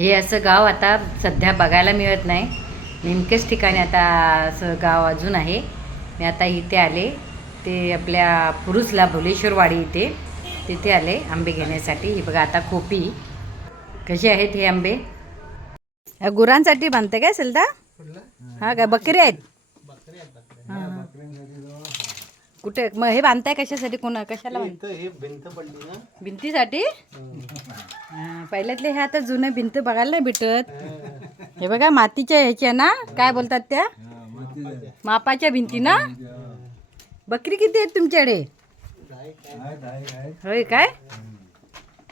हे असं गाव आता सध्या बघायला मिळत नाही. नेमकेच ठिकाणी आता असं गाव अजून आहे. मी आता इथे आले, ते आपल्या पुरुषला भुलेश्वरवाडी तिथे आले आंबे घेण्यासाठी. हे बघा आता खोपी कसे आहेत हे आंबे. गुरांसाठी बांधते काय सलदा? हा काय बकरी आहेत? कुठे मग हे बांधताय कशासाठी? कशाला भिंतीसाठी? पहिल्यातले हे आता जुने भिंत बघायला नाही भेटत. हे बघा मातीच्या ह्याच्या ना, काय बोलतात त्या मापाच्या भिंती ना. बकरी किती आहेत तुमच्याकडे? होय काय?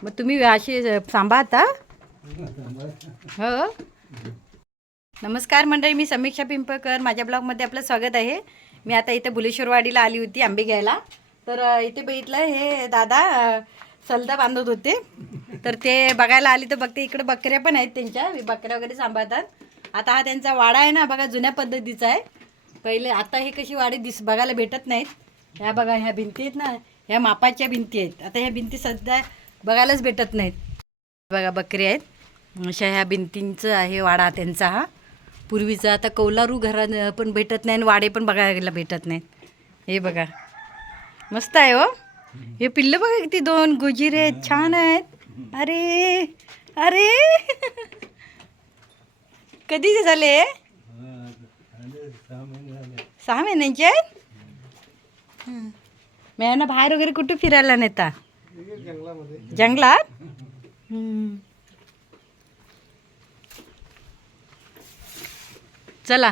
मग तुम्ही असे सांभाळता? हो. नमस्कार मंडळी, मी समीक्षा पिंपळकर. माझ्या ब्लॉगमध्ये आपलं स्वागत आहे. मी आता इथे भुलेश्वरवाडीला आली होती आंबे घ्यायला. तर इथे बघितलं हे दादा सलदा बांधत होते, तर ते बघायला आली. तर बघते इकडे बकऱ्या पण आहेत, त्यांच्या बकऱ्या वगैरे सांभाळतात. आता हा त्यांचा वाडा आहे ना, बघा जुन्या पद्धतीचा आहे. पहिले आता हे कशी वाडी बघायला भेटत नाहीत. ह्या बघा ह्या भिंती आहेत ना, ह्या मापाच्या भिंती आहेत. आता ह्या भिंती सध्या बघायलाच भेटत नाहीत. बघा बकरी आहेत अशा. ह्या भिंतींचं आहे वाडा त्यांचा हा पूर्वीचा. आता कौलारू घरात पण भेटत नाही आणि वाडे पण बघायला भेटत नाहीत. हे बघा मस्त आहे हो. हे पिल्लं बघा किती, 2 गुजिरे आहेत, छान आहेत. अरे अरे कधी झाले? 6 महिन्यांचे आहेत. मी बाहेर वगैरे कुठे फिरायला नेता? जंगलात. चला.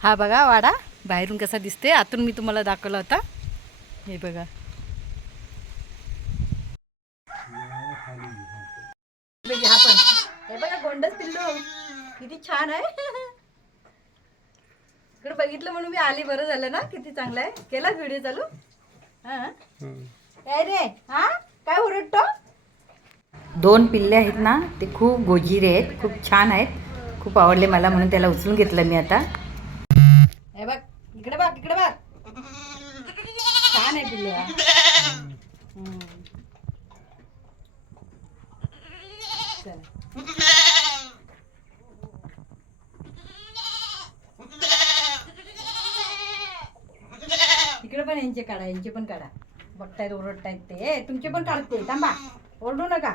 हा बघा वाडा बाहेरून कसा दिसते, आतून मी तुम्हाला दाखवला होता. हे बघा हा पण हे बघा गोंडस पिल्लू किती छान आहे. इकडे बघितलं म्हणून मी आली, बरं झालं ना. किती चांगलं आहे. केला व्हिडिओ चालू? हा काय रे? हा काय ओरडतो? 2 पिल्ले आहेत ना, ते खूप गोजिरे आहेत, खूप छान आहेत, खूप आवडले मला, म्हणून त्याला उचलून घेतलं मी आता. हे बघ इकडे बघ, इकडे बघ, छान आहे पिल्लू. इकडे पण यांचे काढा, यांचे पण काढा. बघतायत ओरडतायत ते. तुमचे पण काढते, थांबा, ओरडू नका.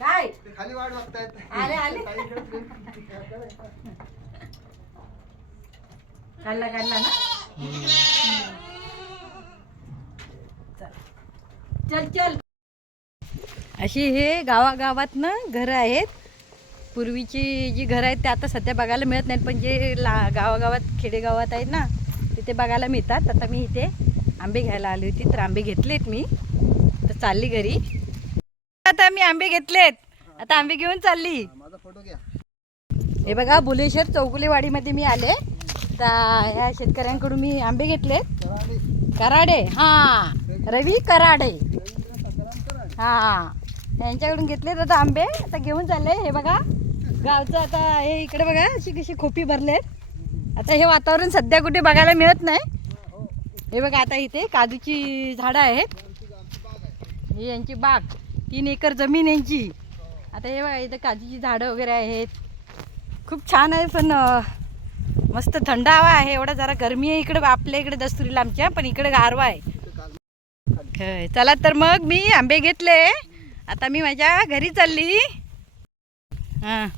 काय खाली वाट बघतायत? आले आले. काढला काढला ना. चल चल. अशी हे गावागावात ना घरं आहेत. पूर्वीची जी घरं आहेत ते आता सध्या बघायला मिळत नाहीत, पण जे गावागावात खेडेगावात आहेत ना तिथे बघायला मिळतात. आता मी इथे आंबे घ्यायला आली होती, तर आंबे घेतलेत मी, तर चालली घरी. आता मी आंबे घेतलेत, आता आंबे घेऊन चालली. माझा फोटो घ्या. हे बघा भुलेश्वर चौगुलेवाडीमध्ये मी आले. तर ह्या शेतकऱ्यांकडून मी आंबे घेतलेत. कराडे, हां रवी कराडे, हां यांच्याकडून घेतलेत आता आंबे. आता घेऊन चालले. हे बघा गावचं आता हे इकडे बघा अशी कशी खोपी भरलेत. आता हे वातावरण सध्या कुठे बघायला मिळत नाही. हे बघा आता इथे काजूची झाडं आहेत. ही यांची बाग, 3 एकर जमीन यांची. आता हे बघा इथं काजूची झाडं वगैरे आहेत. खूप छान आहे, पण मस्त थंड हवा आहे. एवढा जरा गरमी आहे इकडे आपल्या इकडे दस्तुरीला आमच्या, पण इकडे गारवा आहे. चला तर मग मी आंबे घेतले, आता मी माझ्या घरी चालली. हां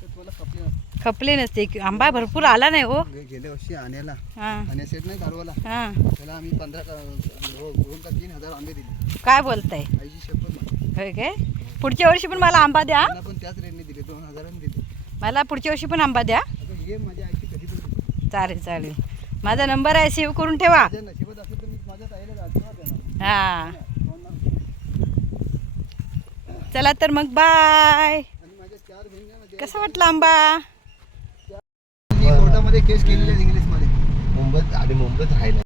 खपले नसते, आंबा भरपूर आला नाही हो. गेल्या वर्षी आण्याला हां सेट नाही गाडवाला, हां त्याला आम्ही 3,000 आंबे दिले. काय बोलताय? आईची शपथ. होय काय? पुढच्या वर्षी पण मला आंबा द्या. पण त्याच रेटने दिले, 2,000 दिले मला. पुढच्या वर्षी पण आंबा द्या. हे माझ्या आईची कधी पण. चालेल चालेल, माझा नंबर आहे, सेव्ह करून ठेवा. नशिबात असेल तर मी माझ्या ताईला देणार. हां चला तर मग बाय. कसा वाटला आंबा? कोर्टामध्ये केस केलेली इंग्लिशमध्ये. मुंबईत राहिला.